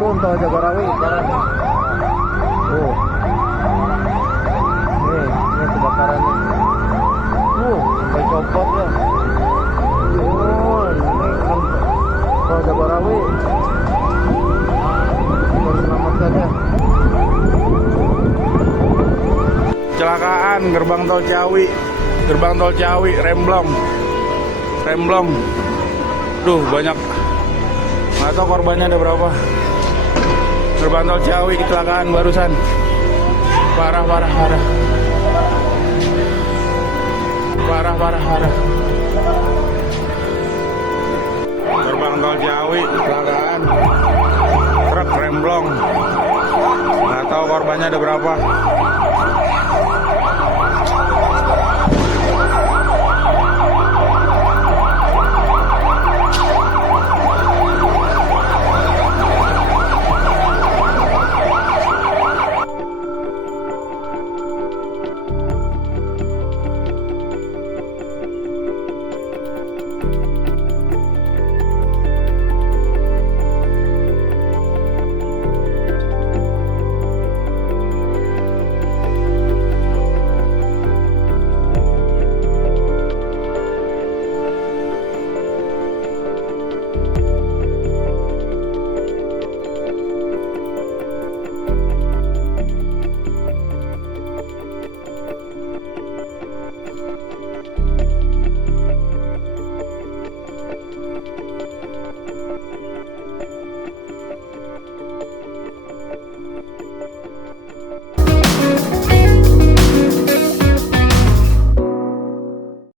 Tol Jagorawi. Oh. Ini kebakaran nih. Sampai copot ya. Oh, ini kan Tol Jagorawi. Harus selamatkan ya. Kecelakaan Gerbang Tol Ciawi. Gerbang Tol Ciawi remblong. Duh, banyak. Nggak tahu korbannya ada berapa. Gerbang Tol Ciawi kecelakaan barusan. Parah. Gerbang Tol Ciawi kecelakaan. Truk remblong. Nggak tahu korbannya ada berapa.